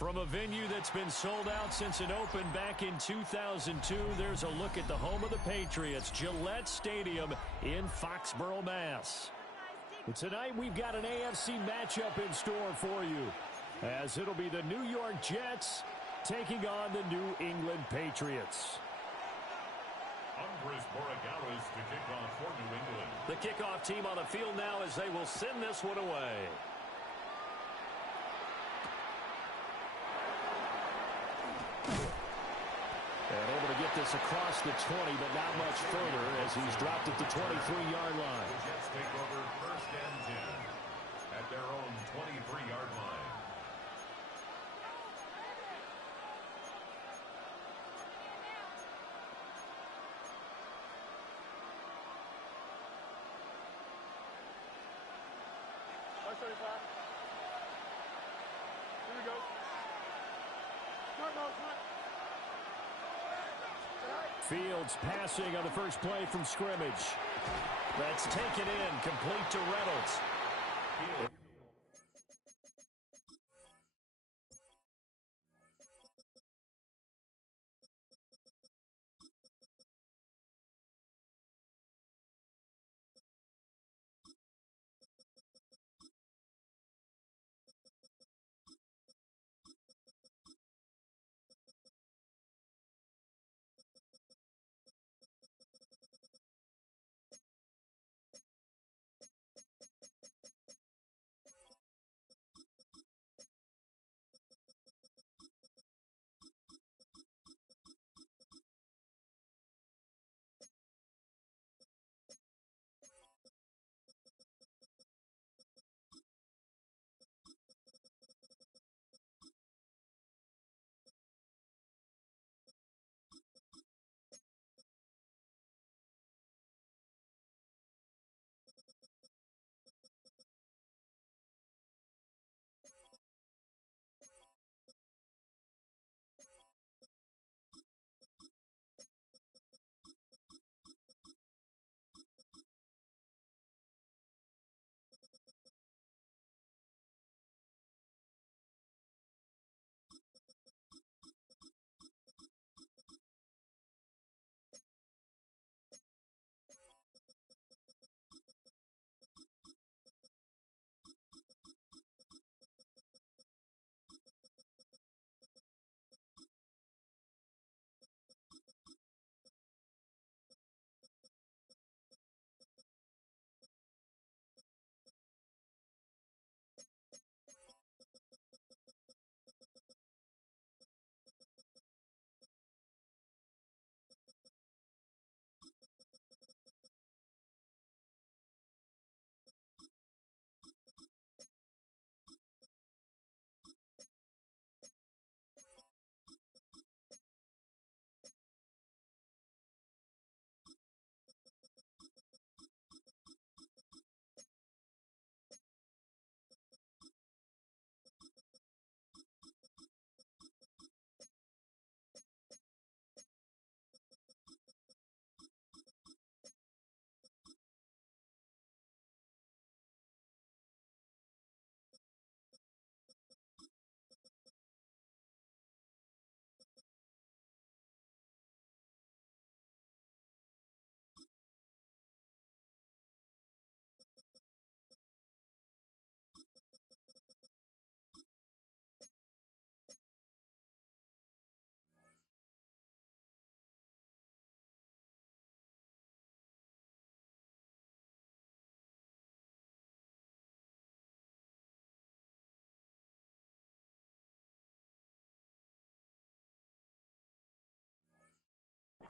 From a venue that's been sold out since it opened back in 2002, there's a look at the home of the Patriots, Gillette Stadium in Foxborough, Mass. And tonight we've got an AFC matchup in store for you, as it'll be the New York Jets taking on the New England Patriots. Andres Borregales to kick off for New England. The kickoff team on the field now as they will send this one away. And able to get this across the 20, but not much further as he's dropped at the 23-yard line. The Jets take over 1st and 10 at their own 23-yard line. Here we go. Smart ball, smart. Fields passing on the first play from scrimmage. That's taken in, complete to Reynolds.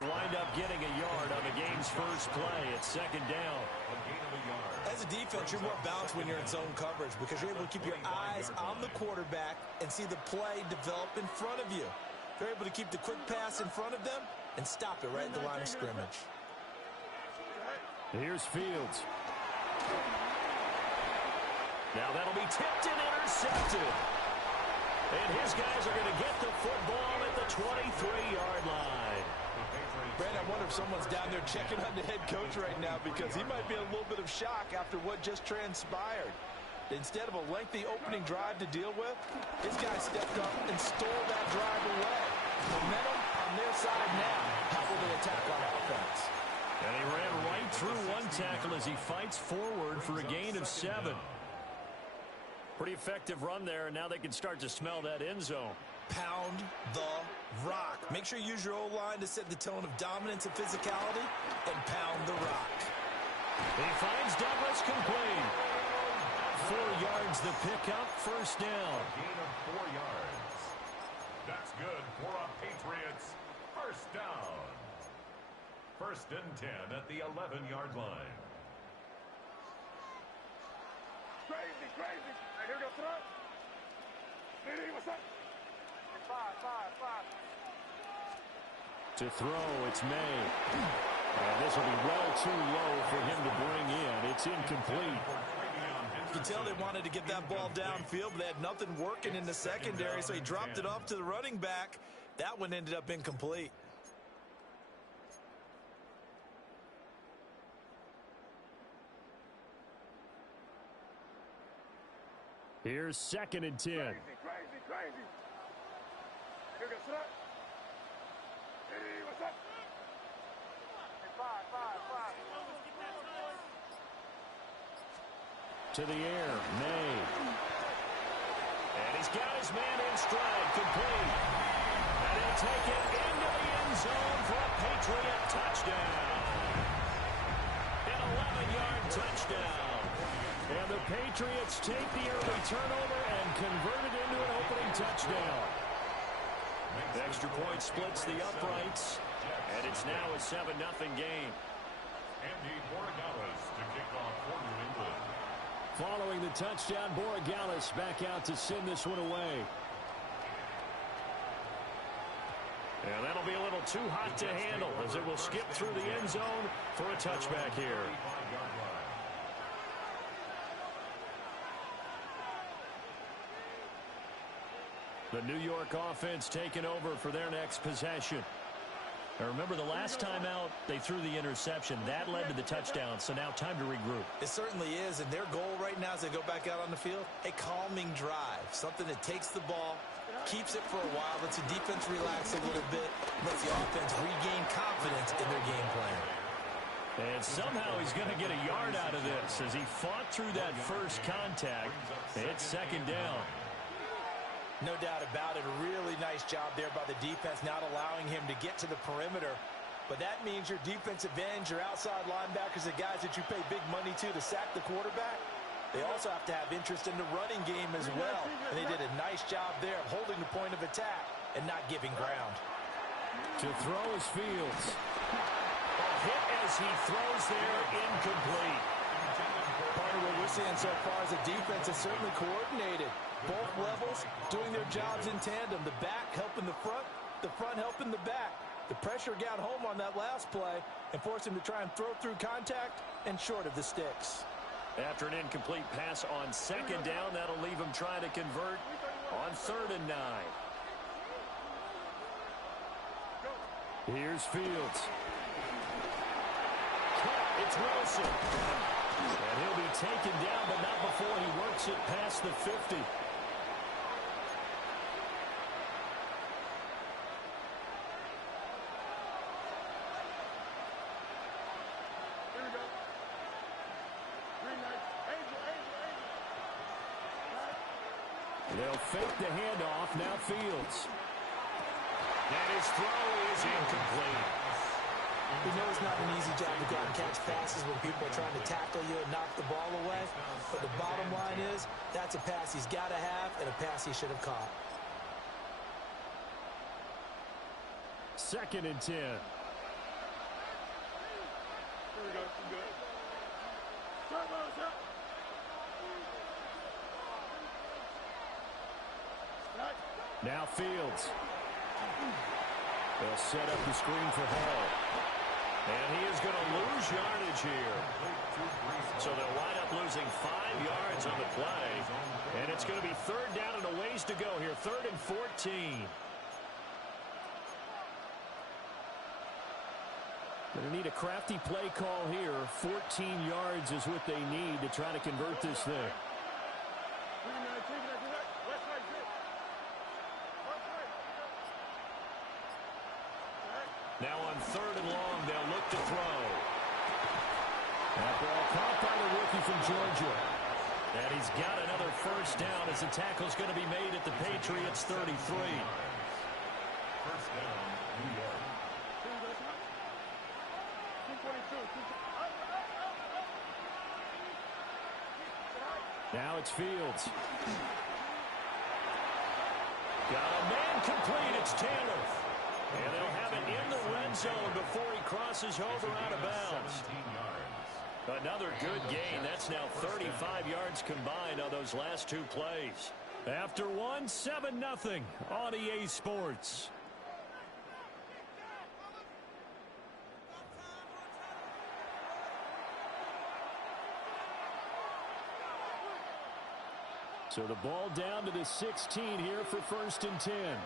Wind up getting a yard on the game's first play at 2nd down. As a defense, you're more balanced when you're in zone coverage because you're able to keep your eyes on the quarterback and see the play develop in front of you. They're able to keep the quick pass in front of them and stop it right at the line of scrimmage. Here's Fields. Now that'll be tipped and intercepted. And his guys are going to get the football at the 23-yard line. Brandon, I wonder if someone's down there checking on the head coach right now because he might be in a little bit of shock after what just transpired. Instead of a lengthy opening drive to deal with, this guy stepped up and stole that drive away. Momentum on their side now. How will they attack on offense? And he ran right through one tackle as he fights forward for a gain of 7. Pretty effective run there, and now they can start to smell that end zone. Pound the rock. Make sure you use your O-line to set the tone of dominance and physicality, and pound the rock. He finds Douglas complete. 4 yards the pickup, first down. A gain of 4 yards. That's good for a Patriots first down. 1st and 10 at the 11-yard line. Crazy, crazy. Hey, here we go, front. Hey, what's up? 5. To throw, it's May. And this will be well too low for him to bring in. It's incomplete. You can tell they wanted to get that ball downfield, but they had nothing working in the secondary, so he dropped it off to the running back. That one ended up incomplete. Here's 2nd and 10. Crazy. Here we go, front. Hey, what's up? Hey, 5. To the air, May. And he's got his man in stride, complete. And he'll take it into the end zone for a Patriot touchdown. An 11-yard touchdown. And the Patriots take the early turnover and convert it into an opening touchdown. The extra point splits the uprights, and it's now a 7-0 game. Andy Borregales to kick off for New England. Following the touchdown, Borregales back out to send this one away. And that'll be a little too hot to handle as it will skip through the end zone for a touchback here. The New York offense taking over for their next possession. Now remember, the last time out, they threw the interception. That led to the touchdown, so now time to regroup. It certainly is, and their goal right now as they go back out on the field, a calming drive, something that takes the ball, keeps it for a while, lets the defense relax a little bit, lets the offense regain confidence in their game plan. And somehow he's going to get a yard out of this as he fought through that first contact. It's 2nd down. No doubt about it. A really nice job there by the defense, not allowing him to get to the perimeter. But that means your defensive ends, your outside linebackers, the guys that you pay big money to sack the quarterback, they also have to have interest in the running game as well. And they did a nice job there of holding the point of attack and not giving ground. To throw is Fields. A hit as he throws there, incomplete. Part of what we're seeing so far is the defense is certainly coordinated. Both levels doing their jobs in tandem. The back helping the front helping the back. The pressure got home on that last play and forced him to try and throw through contact and short of the sticks. After an incomplete pass on 2nd down, that'll leave him trying to convert on 3rd and 9. Here's Fields. It's Wilson. And he'll be taken down, but not before he works it past the 50. They'll fake the handoff. Now Fields. And his throw is incomplete. You know it's not an easy job to go out and catch passes when people are trying to tackle you and knock the ball away. But the bottom line is that's a pass he's got to have and a pass he should have caught. 2nd and 10. Here we go. Good. What's up? Now Fields. They'll set up the screen for Hall. And he is going to lose yardage here. So they'll wind up losing 5 yards on the play. And it's going to be 3rd down and a ways to go here. 3rd and 14. Going to need a crafty play call here. 14 yards is what they need to try to convert this thing. Now on 3rd and long, they'll look to throw. That ball caught by the rookie from Georgia. And he's got another first down as the tackle's going to be made at the Patriots' 33. First down, New York. Now it's Fields. Got a man complete. It's Taylor. And they'll have it in the red zone before he crosses over out of bounds. 17 yards. Another good gain. That's now 35 yards combined on those last 2 plays. After one, 7-0 on EA Sports. So the ball down to the 16 here for 1st and 10. Here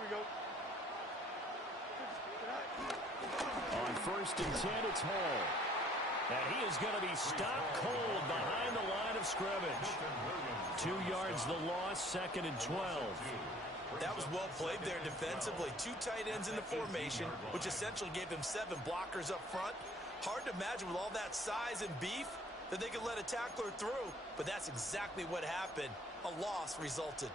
we go. On 1st and 10, it's Hall. And he is going to be stopped cold behind the line of scrimmage. 2 yards the loss, 2nd and 12. That was well played there defensively. 2 tight ends in the formation, which essentially gave him 7 blockers up front. Hard to imagine with all that size and beef that they could let a tackler through, but that's exactly what happened. A loss resulted.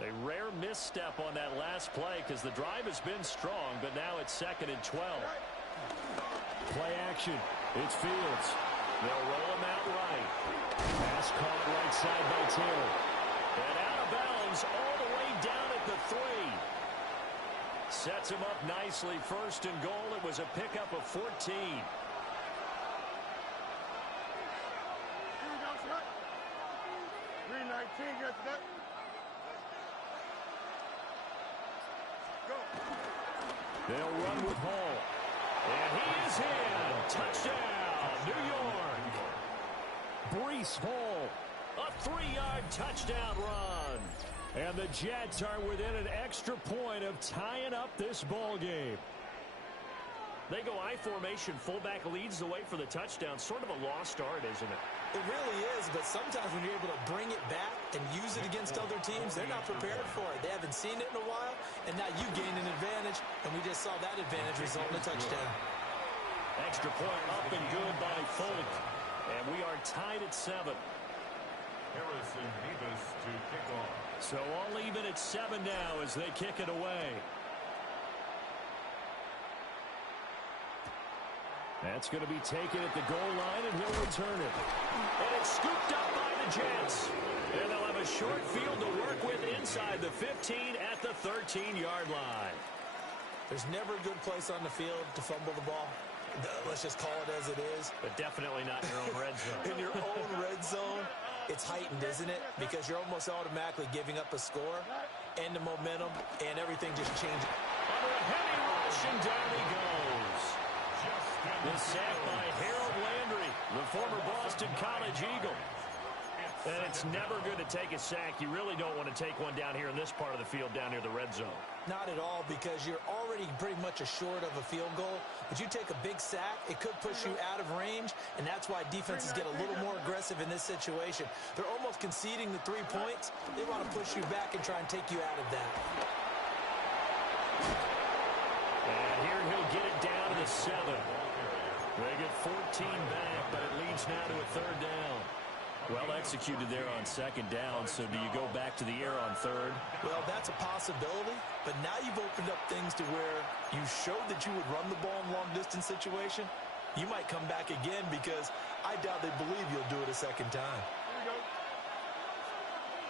A rare misstep on that last play because the drive has been strong, but now it's 2nd and 12. Play action. It's Fields. They'll roll him out right. Pass caught right side by Taylor. And out of bounds all the way down at the 3. Sets him up nicely. 1st and goal. It was a pickup of 14. 319, get that. Go. They'll run with Hall. And he is in. Touchdown, New York. Breece Hall. A 3-yard touchdown run. And the Jets are within an extra point of tying up this ball game. They go I formation. Fullback leads the way for the touchdown. Sort of a lost art, isn't it? It really is, but sometimes when you're able to bring it back and use it against other teams, they're not prepared for it. They haven't seen it in a while, and now you gain an advantage, and we just saw that advantage result in a touchdown. Extra point up and good by Folk. And we are tied at 7. Harrison Davis to kick off. So all even at 7 now as they kick it away. That's going to be taken at the goal line, and he'll return it. And it's scooped up by the Jets. And they'll have a short field to work with inside the 15 at the 13-yard line. There's never a good place on the field to fumble the ball. Let's just call it as it is. But definitely not in your own red zone. In your own red zone, it's heightened, isn't it? Because you're almost automatically giving up a score and the momentum, and everything just changes. Under a heavy rush, and down he goes. The sack by Harold Landry, the former Boston College Eagle. And it's never good to take a sack. You really don't want to take one down here in this part of the field, down near the red zone. Not at all, because you're already pretty much assured of a field goal. But you take a big sack, it could push you out of range, and that's why defenses get a little more aggressive in this situation. They're almost conceding the 3 points. They want to push you back and try and take you out of that. And here he'll get it down to the 7. They get 14 back, but it leads now to a 3rd down. Well executed there on 2nd down, so do you go back to the air on 3rd? Well, that's a possibility, but now you've opened up things to where you showed that you would run the ball in long-distance situation. You might come back again because I doubt they believe you'll do it a 2nd time. Here we go.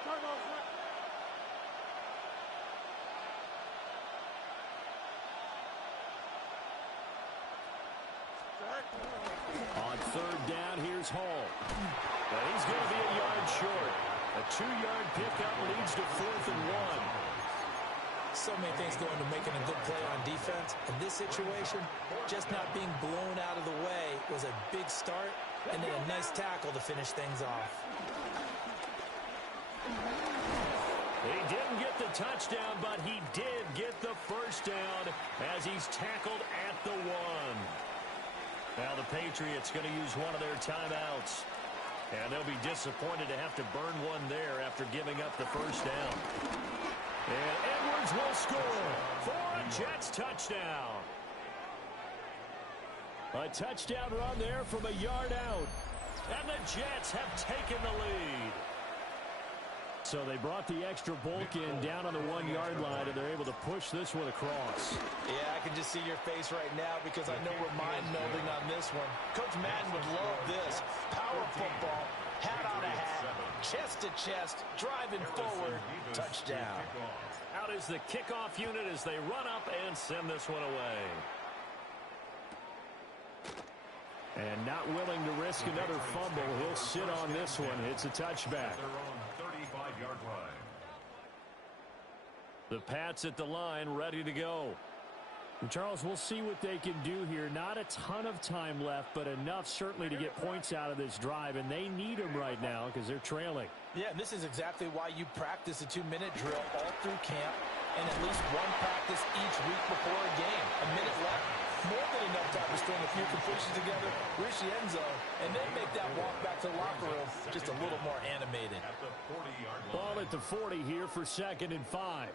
Time out, Frank. On 3rd down, here's Hall. And he's going to be a yard short. A 2-yard pickup leads to 4th and 1. So many things go into making a good play on defense. In this situation, just not being blown out of the way was a big start, and then a nice tackle to finish things off. He didn't get the touchdown, but he did get the first down as he's tackled at the 1. Now the Patriots going to use one of their timeouts. And they'll be disappointed to have to burn one there after giving up the first down. Chargers will score for a Jets touchdown. A touchdown run there from a yard out. And the Jets have taken the lead. So they brought the extra bulk in down on the 1-yard line, and they're able to push this one across. Yeah, I can just see your face right now because I know we're mind-melding on this one. Coach Madden would love this. Power football, hat on a hat, chest to chest, driving forward, touchdown. Out is the kickoff unit as they run up and send this one away. And not willing to risk another fumble, he'll sit on this one. It's a touchback. The Pats at the line, ready to go. And Charles, we'll see what they can do here. Not a ton of time left, but enough certainly to get points out of this drive, and they need them right now because they're trailing. Yeah, this is exactly why you practice a 2-minute drill all through camp and at least one practice each week before a game. A minute left, more than enough time to string a few completions together, reach the end zone, and then make that walk back to the locker room just a little more animated. Ball at the 40 here for 2nd and 5.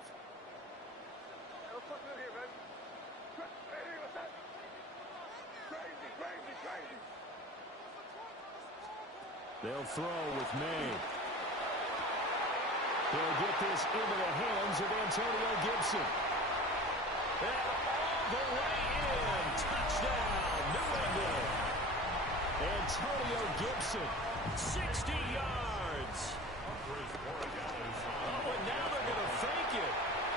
They'll throw with May. They'll get this into the hands of Antonio Gibson. And all the way in. Touchdown, New England. Antonio Gibson, 60 yards. Oh, and now they're going to fake it.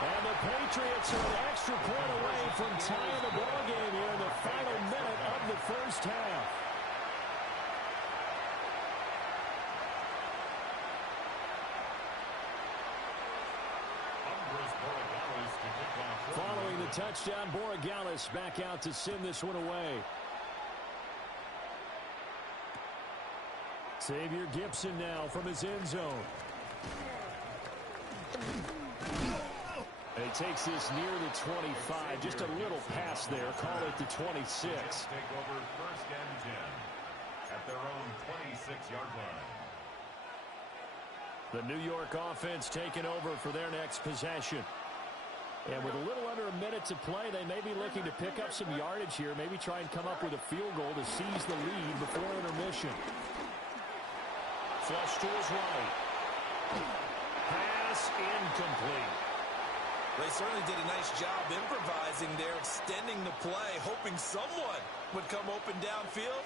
And the Patriots are an extra point away from tying the ball game here in the final minute of the first half. Following the touchdown, Borregales back out to send this one away. Xavier Gibson now from his end zone. And he takes this near the 25. Just a little pass there. Call it the 26. Take over 1st and 10 at their own 26-yard line. The New York offense taking over for their next possession. And with a little under a minute to play, they may be looking to pick up some yardage here, maybe try and come up with a field goal to seize the lead before intermission. Flush to his right. Pass incomplete. They certainly did a nice job improvising there, extending the play, hoping someone would come open downfield,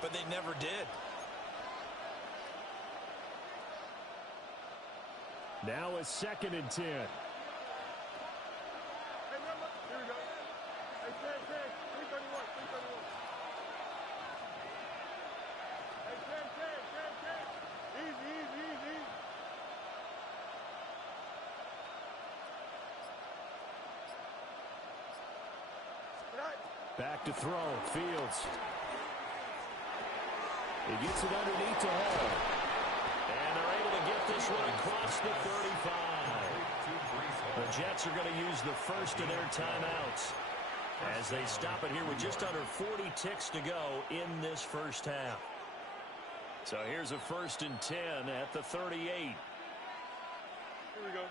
but they never did. Now a 2nd and 10. Back to throw. Fields. He gets it underneath to Hall. And they're able to get this one across the 35. The Jets are going to use the first of their timeouts as they stop it here with just under 40 ticks to go in this first half. So here's a 1st and 10 at the 38. Here we go.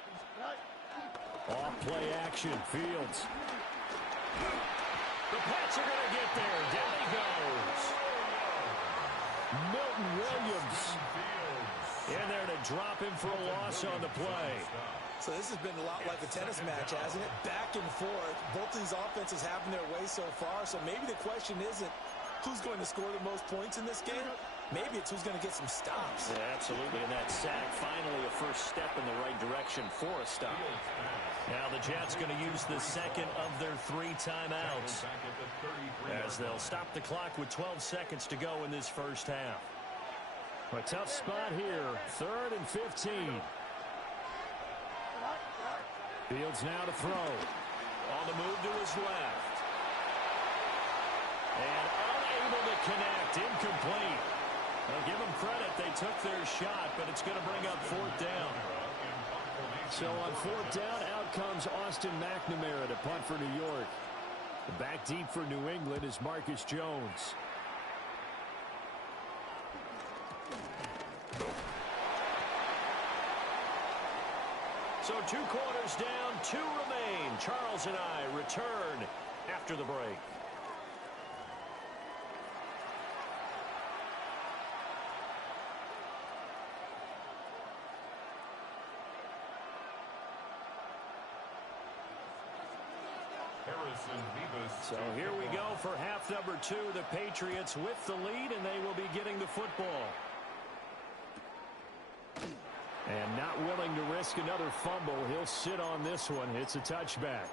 Off play action. Fields. The Pats are going to get there. Down he goes. Milton Williams in there to drop him for a loss on the play. So this has been a lot like a tennis match, hasn't it? Back and forth. Both these offenses having their way so far. So maybe the question isn't who's going to score the most points in this game. Maybe it's who's going to get some stops. Yeah, absolutely. And that sack, finally a first step in the right direction for a stop. Now the Jets going to use the second of their 3 timeouts as they'll stop the clock with 12 seconds to go in this first half. A tough spot here. 3rd and 15. Fields now to throw. On the move to his left. And unable to connect. Incomplete. Well, give them credit. They took their shot, but it's going to bring up 4th down. So on 4th down, out comes Austin McNamara to punt for New York. Back deep for New England is Marcus Jones. So 2 quarters down, 2 remain. game. Charles and I return after the break. So here we go for half number 2. The Patriots with the lead, and they will be getting the football. And not willing to risk another fumble. He'll sit on this one. It's a touchback.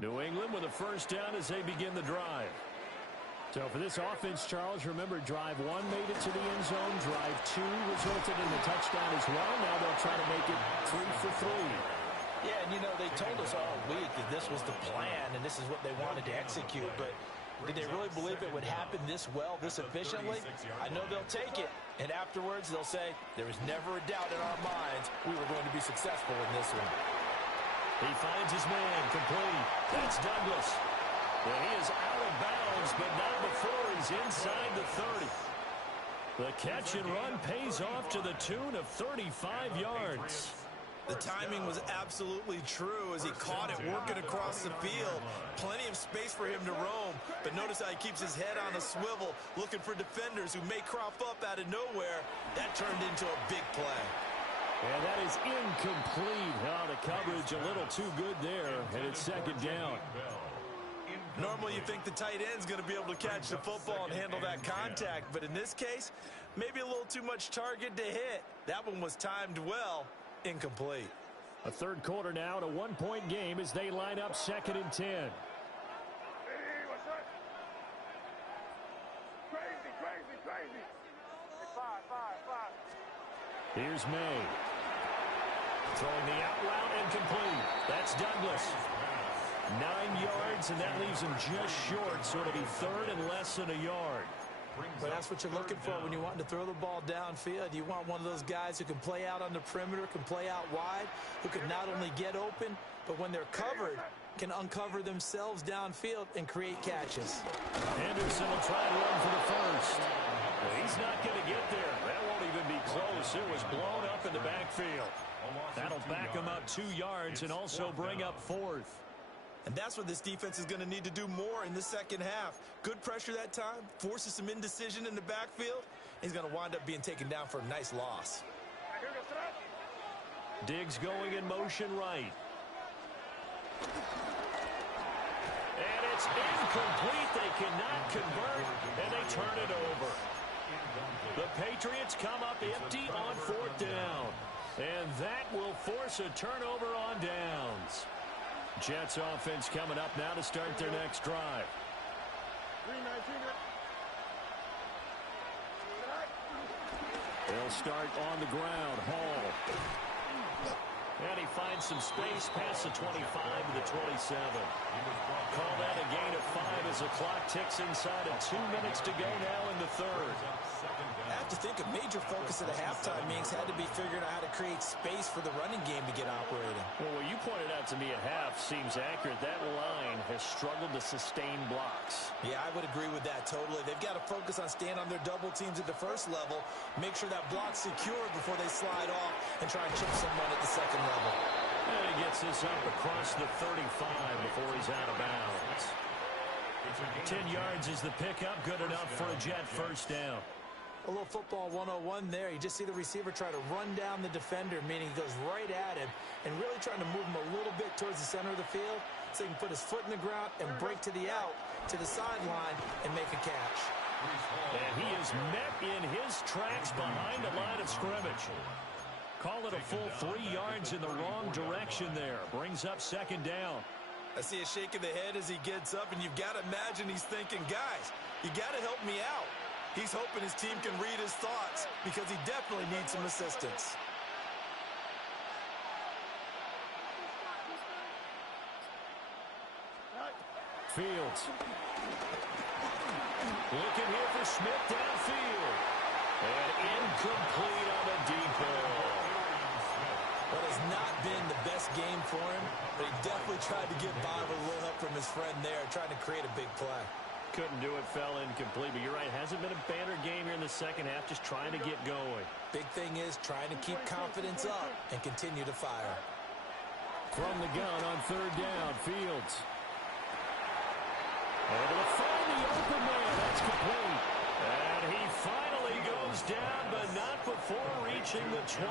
New England with a first down as they begin the drive. So for this offense, Charles, remember, drive 1 made it to the end zone. Drive 2 resulted in the touchdown as well. Now they'll try to make it 3 for 3. Yeah, and you know, they told us all week that this was the plan and this is what they wanted to execute. But did they really believe it would happen this well, this efficiently? I know they'll take it. And afterwards, they'll say, there was never a doubt in our minds we were going to be successful in this one. He finds his man, complete. That's Douglas. And he is out of bounds, but not before he's inside the 30. The catch and run pays off to the tune of 35 yards. The timing was absolutely true as he caught it working across the field. Plenty of space for him to roam, but notice how he keeps his head on a swivel, looking for defenders who may crop up out of nowhere. That turned into a big play. And that is incomplete. Oh, the coverage a little too good there, and it's second down. Normally you think the tight end's going to be able to catch the football and handle that contact, but in this case, maybe a little too much target to hit. That one was timed well. Incomplete. A third quarter now, and a 1-point game as they line up 2nd and 10. Hey, what's up? Crazy, crazy, crazy. Five. Here's May. Throwing the out route and complete. That's Douglas. 9 yards, and that leaves him just short, so it'll be third and less than a yard. But that's what you're looking for when you want to throw the ball downfield. You want one of those guys who can play out on the perimeter, can play out wide, who can not only get open, but when they're covered, can uncover themselves downfield and create catches. Henderson will try and run for the first. Well, he's not going to get there. That won't even be close. It was blown up in the backfield. That'll back him up 2 yards and also bring up 4th. And that's what this defense is going to need to do more in the second half. Good pressure that time, forces some indecision in the backfield. He's going to wind up being taken down for a nice loss. Diggs going in motion right. And it's incomplete. They cannot convert, and they turn it over. The Patriots come up empty on 4th down. And that will force a turnover on downs. Jets offense coming up now to start their next drive. They'll start on the ground. Hall. And he finds some space past the 25 to the 27. Call that a gain of 5 as the clock ticks inside of 2 minutes to go now in the third. I have to think a major focus of the halftime meetings had to be figuring out how to create space for the running game to get operating. Well, what you pointed out to me at half seems accurate. That line has struggled to sustain blocks. Yeah, I would agree with that totally. They've got to focus on staying on their double teams at the first level, make sure that block's secured before they slide off and try and chip someone at the second level. And he gets this up across the 35 before he's out of bounds. 10 yards is the pickup, good enough for a Jet first down. A little football 101 there. You just see the receiver try to run down the defender, meaning he goes right at him and really trying to move him a little bit towards the center of the field so he can put his foot in the ground and break to the out, to the sideline, and make a catch. And he is met in his tracks behind the line of scrimmage. Call it a full 3 yards in the wrong direction there. Brings up second down. I see a shake of the head as he gets up, and you've got to imagine he's thinking, guys, you got to help me out. He's hoping his team can read his thoughts because he definitely needs some assistance. Fields. Looking here for Smith downfield. And incomplete on a deep ball. What has not been the best game for him, but he definitely tried to get by with a little help from his friend there, trying to create a big play. couldn't do it, fell incomplete. But you're right, hasn't been a banner game here in the second half, just trying to get going. Big thing is trying to keep confidence up and continue to fire. From the gun on third down, Fields. Able to find the open man. That's complete. And he finally goes down, but not before reaching the 21.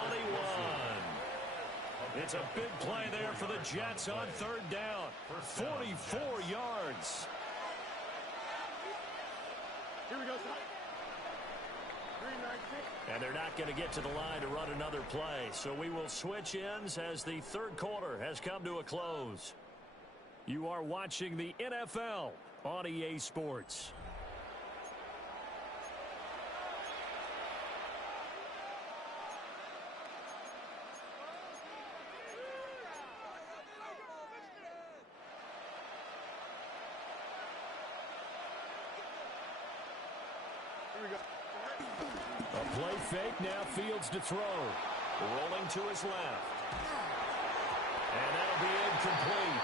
It's a big play there for the Jets on third down. 44 yards. Here we go, son. 319. And they're not going to get to the line to run another play. So we will switch ends as the third quarter has come to a close. You are watching the NFL on EA Sports. A play fake, now Fields to throw. Rolling to his left. And that'll be incomplete.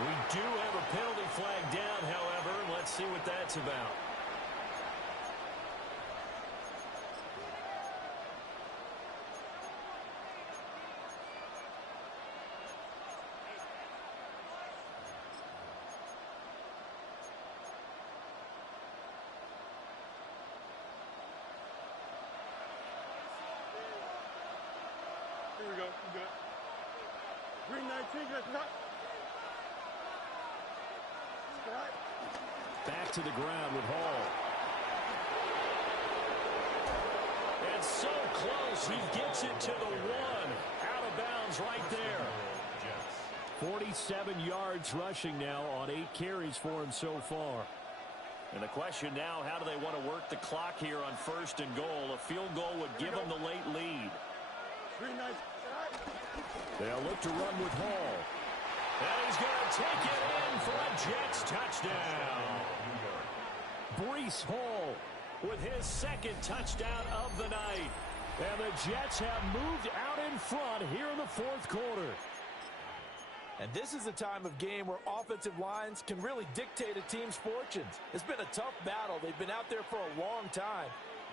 We do have a penalty flag down, however. Let's see what that's about. Here we go. You good. 319. Let's not. Back to the ground with Hall. And so close, he gets it to the one. Out of bounds right there. 47 yards rushing now on 8 carries for him so far. And the question now, how do they want to work the clock here on first and goal? A field goal would give them the late lead. They'll look to run with Hall. And he's going to take it in for a Jets touchdown. Breece Hall with his second touchdown of the night. And the Jets have moved out in front here in the fourth quarter. And this is a time of game where offensive lines can really dictate a team's fortunes. It's been a tough battle. They've been out there for a long time.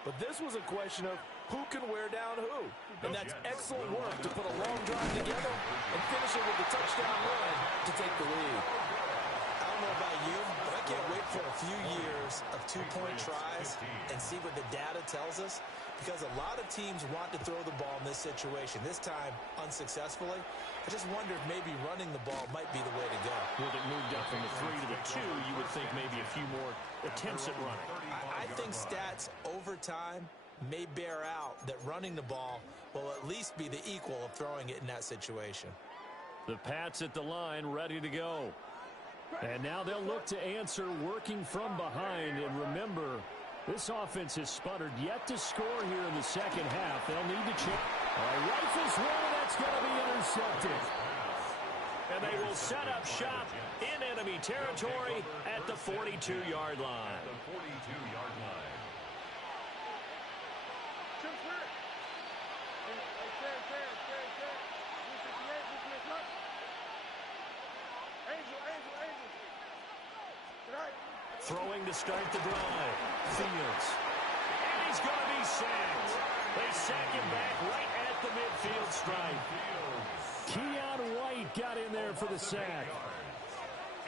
But this was a question of who can wear down who. And that's excellent work to put a long drive together and finish it with a touchdown run to take the lead. I don't know about you, but I can't wait for a few years of two-point tries and see what the data tells us, because a lot of teams want to throw the ball in this situation, this time unsuccessfully. I just wonder if maybe running the ball might be the way to go. With it moved up from the 3 to the 2, you would think maybe a few more attempts at running. I think stats over time may bear out that running the ball will at least be the equal of throwing it in that situation. The Pats at the line, ready to go. And now they'll look to answer working from behind. And remember, this offense has sputtered yet to score here in the second half. They'll need to check. Rifles one, and that's going to be intercepted. And they will set up shop in enemy territory at the 42-yard line. Throwing to start the drive. Fields. And he's going to be sacked. They sack him back right at the midfield stripe. Keon White got in there for the sack.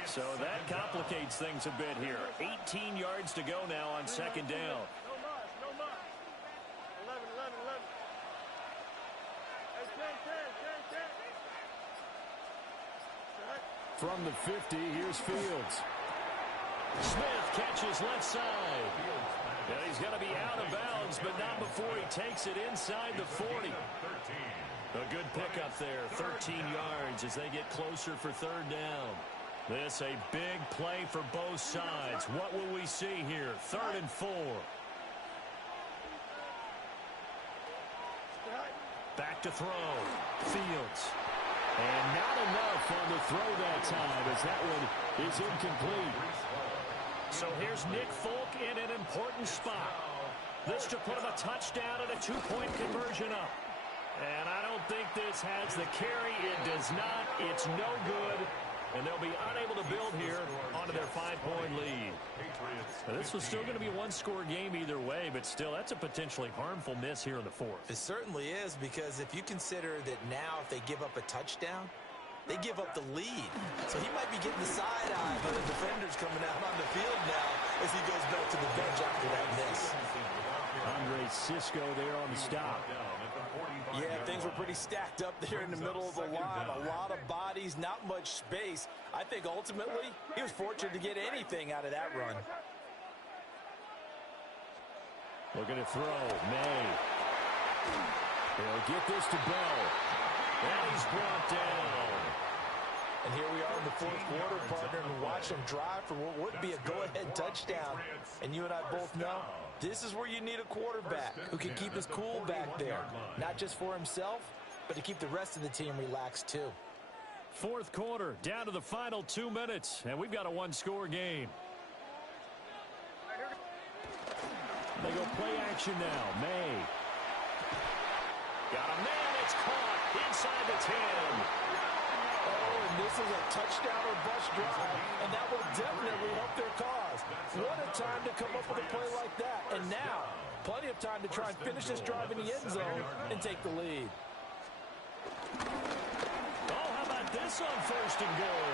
So that complicates things a bit here. 18 yards to go now on second down. No much. 11. Hey, 10. From the 50, here's Fields. Smith catches left side. And he's going to be out of bounds, but not before he takes it inside the 40. A good pickup there, 13 yards as they get closer for third down. This a big play for both sides. What will we see here? 3rd and 4. Back to throw. Fields. And not enough on the throw that time as that one is incomplete. So here's Nick Folk in an important spot. This to put him a touchdown and a 2-point conversion up. And I don't think this has the carry. It does not. It's no good. and they'll be unable to build here onto their 5-point lead. Now, this was still going to be a one-score game either way, but still, that's a potentially harmful miss here in the fourth. It certainly is, because if you consider that now if they give up a touchdown, they give up the lead. So he might be getting the side eye by the defenders coming out on the field now as he goes back to the bench after that miss. Andre Cisco there on the stop. Yeah, things were pretty stacked up there in the middle of the line. A lot of bodies, not much space. I think ultimately he was fortunate to get anything out of that run. Looking to throw. May. They'll get this to Bell. And he's brought down. And here we are in the fourth quarter, partner, and watch them drive for what would be a go-ahead touchdown. And you and I both know this is where you need a quarterback who can keep his cool back there. Not just for himself, but to keep the rest of the team relaxed too. Fourth quarter, down to the final 2 minutes, and we've got a one-score game. They go play action now. May. Got a man, it's caught inside the 10. Oh, and this is a touchdown or bust drive, and that will definitely help their cause. What a time to come up with a play like that. And now, plenty of time to try and finish this drive in the end zone and take the lead. Oh, how about this on first and goal?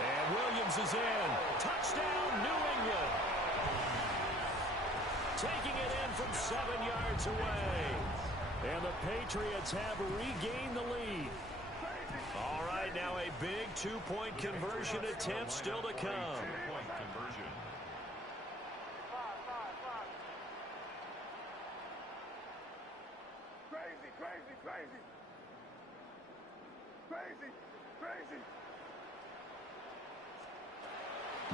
And Williams is in. Touchdown, New England. Taking it in from 7 yards away. And the Patriots have regained the lead. All right, now a big two-point conversion attempt still to come. Crazy, crazy, crazy. Crazy, crazy.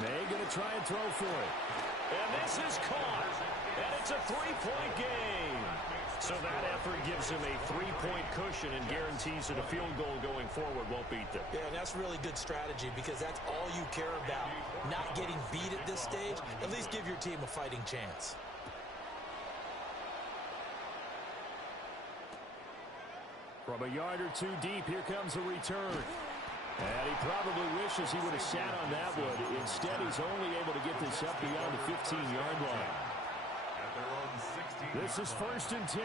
May going to try and throw for it. And this is caught. And it's a three-point game. So that effort gives him a three-point cushion and guarantees that a field goal going forward won't beat them. Yeah, and that's really good strategy because that's all you care about. Not getting beat at this stage. At least give your team a fighting chance. From a yard or two deep, here comes a return. And he probably wishes he would have sat on that one. Instead, he's only able to get this up beyond the 15-yard line. This is first and 10.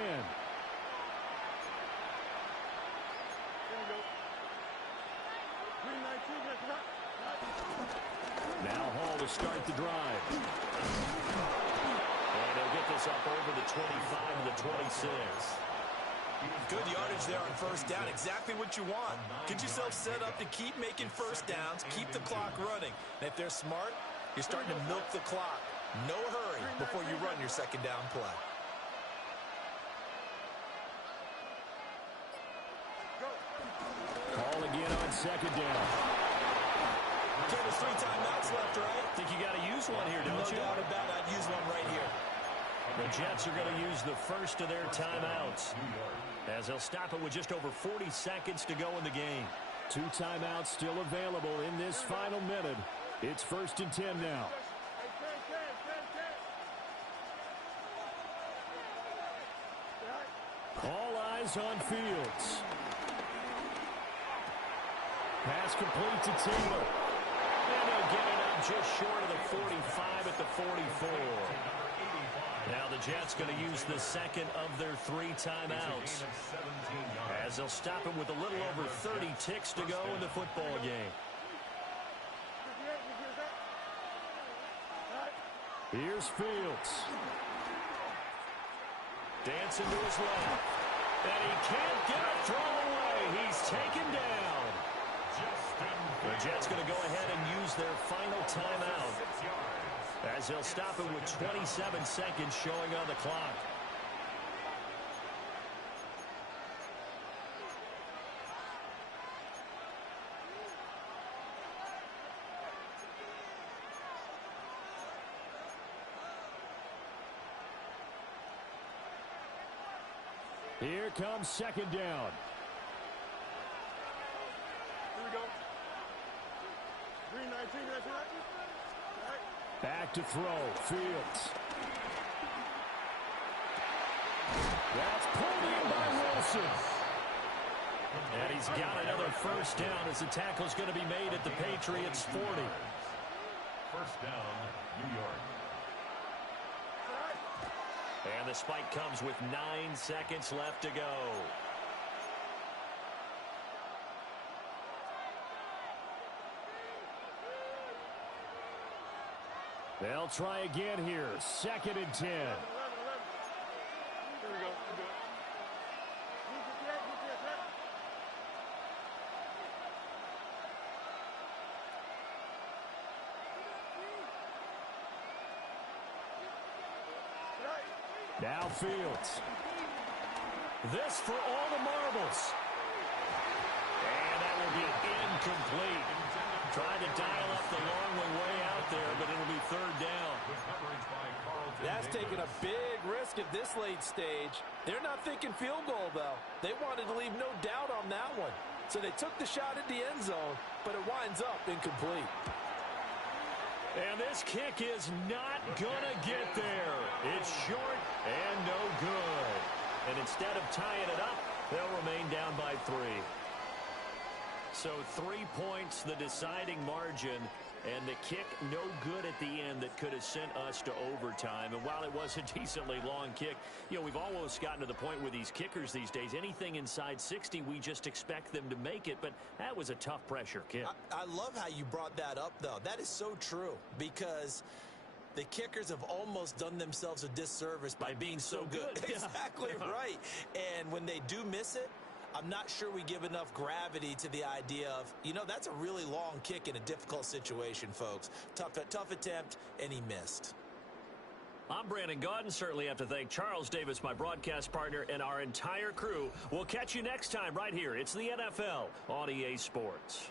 Now Hall to start the drive. And he'll get this up over the 25 and the 26. Good yardage there on first down. Exactly what you want. Get yourself set up to keep making first downs, keep the clock running. And if they're smart, you're starting to milk the clock. No hurry before you run your second down play. Call again on second down. Okay, there's 3 timeouts left, right? Think you got to use one here, don't you? No doubt about it. I'd use one right here. The Jets are going to use the first of their timeouts, as they'll stop it with just over 40 seconds to go in the game. 2 timeouts still available in this final minute. It's first and 10 now. All eyes on Fields. Pass complete to Taylor. And he'll get it up just short of the 45 at the 44. Now the Jets going to use the second of their 3 timeouts, as they'll stop it with a little over 30 ticks to go in the football game. Here's Fields. Dancing to his left. And he can't get a throw away. He's taken down. The Jets going to go ahead and use their final timeout, as they'll stop it with 27 seconds showing on the clock. Here comes second down. Here we go. 319, that's right. Back to throw. Fields. That's pulled in by Wilson. And he's got another first down as the tackle's going to be made at the Patriots 40. First down, New York. And the spike comes with 9 seconds left to go. They'll try again here. 2nd and 10. Now Fields. This for all the marbles. And that will be incomplete. Trying to dial up the long way out there, but it'll be 3rd down. That's taking a big risk at this late stage. They're not thinking field goal, though. They wanted to leave no doubt on that one. So they took the shot at the end zone, but it winds up incomplete. And this kick is not going to get there. It's short and no good. And instead of tying it up, they'll remain down by 3. So 3 points, the deciding margin, and the kick no good at the end that could have sent us to overtime. And while it was a decently long kick, you know, we've almost gotten to the point with these kickers these days, anything inside 60, we just expect them to make it. But that was a tough pressure kick. I love how you brought that up, though. That is so true because the kickers have almost done themselves a disservice by being so good. Exactly right. And when they do miss it, I'm not sure we give enough gravity to the idea of, you know, that's a really long kick in a difficult situation, folks. Tough attempt, and he missed. I'm Brandon Gaudin. Certainly have to thank Charles Davis, my broadcast partner, and our entire crew. We'll catch you next time right here. It's the NFL on EA Sports.